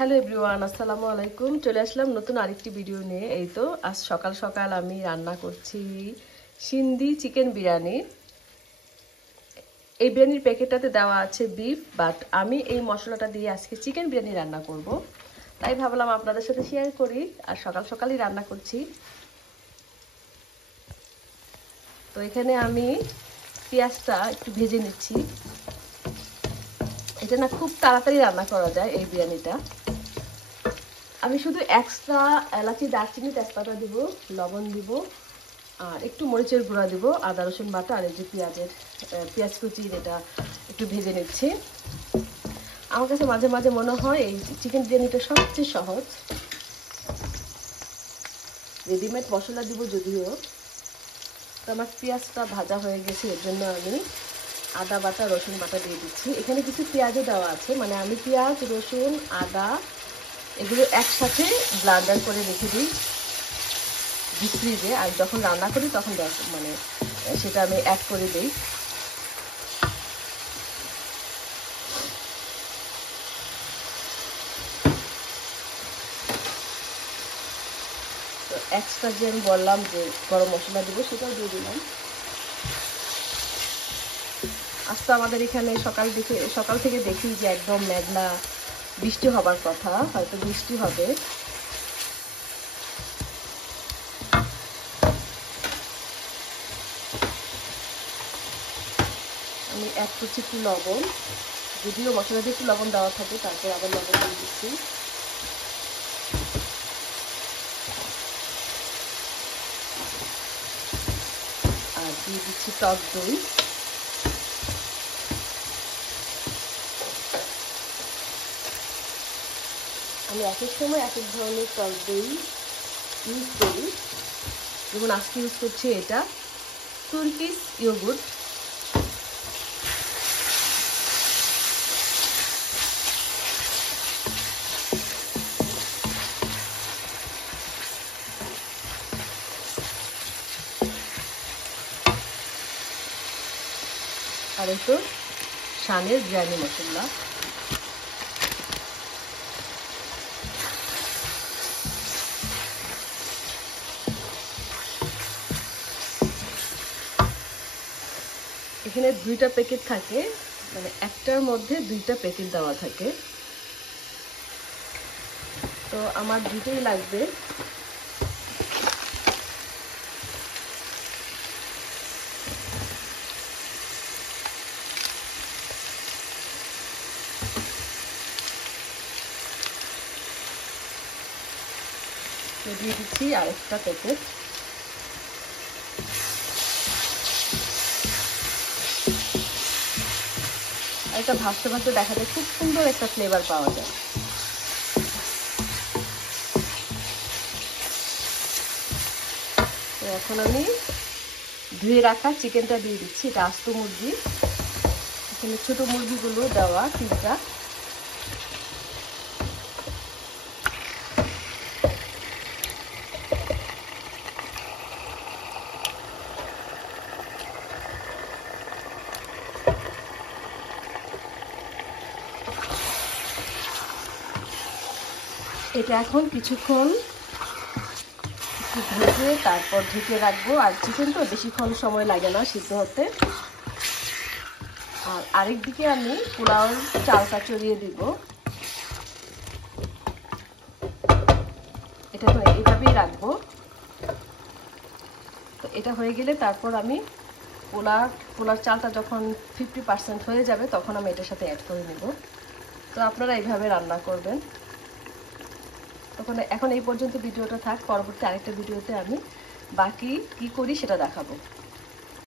Hello everyone, আসসালামু আলাইকুম। চলে আসলাম নতুন আরেকটি ভিডিও নিয়ে। এই তো আজ সকাল সকাল আমি রান্না করছি সিন্ধি চিকেন বিরিয়ানি। এই বিরিয়ানির প্যাকেটটাতে দেওয়া আছে বিফ, বাট আমি এই মশলাটা দিয়ে আজকে চিকেন বিরিয়ানি রান্না করব। তাই ভাবলাম আপনাদের সাথে শেয়ার করি, আর সকাল সকালই রান্না করছি। তো এখানে আমি পেঁয়াজটা একটু ভেজে নিচ্ছি। এটা না খুব তাড়াতাড়ি রান্না করা যায় এই বিরিয়ানিটা। আমি শুধু এক্সট্রা এলাচি, দারচিনি, তেজপাতা দিব, লবণ দিব, আর একটু মরিচের গুঁড়া দিব, আদা রসুন বাটা, আর এই যে পেঁয়াজ কুচি, এটা একটু ভেজে নিচ্ছি। আমার কাছে মাঝে মাঝে মনে হয় এই চিকেন বিরিয়ানিটা সবচেয়ে সহজ। রেডিমেড মশলা দিব যদিও। তো আমার পেঁয়াজটা ভাজা হয়ে গেছে, এর জন্য আমি আদা বাটা, রসুন বাটা দিয়ে দিচ্ছি। এখানে কিছু পেঁয়াজও দেওয়া আছে, মানে আমি পেঁয়াজ, রসুন, আদা এগুলো একসাথে ব্লেন্ডার করে রেখে দিই ডিপ ফ্রিজে, আর যখন রান্না করি তখন মানে সেটা আমি অ্যাড করে দিই। তো এক্সট্রা যে আমি বললাম যে গরম মশলা দেবো, সেটাও দিয়ে দিলাম। আজ তো আমাদের এখানে সকাল থেকে দেখি যে একদম মেঘলা, বৃষ্টি হবার কথা, হয়তো বৃষ্টি হবে। আমি অ্যাড করছি একটু লবণ, যদিও মশলাতে একটু লবণ দেওয়া থাকে, তারপর আবার লবণ দিয়ে দিচ্ছি। আর দিয়ে দিচ্ছি টক দই। আমি এক এক সময় এক এক ধরনের টক দই ইউজ করি, যেমন আজকে ইউজ করছি এটা তুর্কিশ ইয়োগুর্ট। আর এই তো শানের বিরিয়ানি মশলা। এখানে 2টা প্যাকেট থাকে, মানে একটার মধ্যে 2টা প্যাকেট দেওয়া থাকে। তো আমার 2টাই লাগবে। দিয়ে দিচ্ছি আরেকটা প্যাকেট। এটা ভাজতে ভাজতে দেখা যায় খুব সুন্দর একটা ফ্লেভার পাওয়া যায়। তো এখন আমি ধুয়ে রাখা চিকেনটা দিয়ে দিচ্ছি। এটা আস্ত মুরগি, এখানে ছোট মুরগিগুলো দেওয়া 3টা। এটা এখন কিছুক্ষণ ভেজে তারপর ঢেকে রাখবো। আর চিকেন তো বেশিক্ষণ সময় লাগে না সিদ্ধ হতে। আর আরেক দিকে আমি পোলাওর চালটা চড়িয়ে দিব। এটা তো এইভাবেই রাখবো। তো এটা হয়ে গেলে তারপর আমি পোলার চালটা যখন 50% হয়ে যাবে, তখন আমি এটার সাথে অ্যাড করে নেব। তো আপনারা এইভাবে রান্না করবেন। এখন এই পর্যন্ত ভিডিওটা থাক, পরবর্তী আরেকটা ভিডিওতে আমি বাকি কি করি সেটা দেখাবো।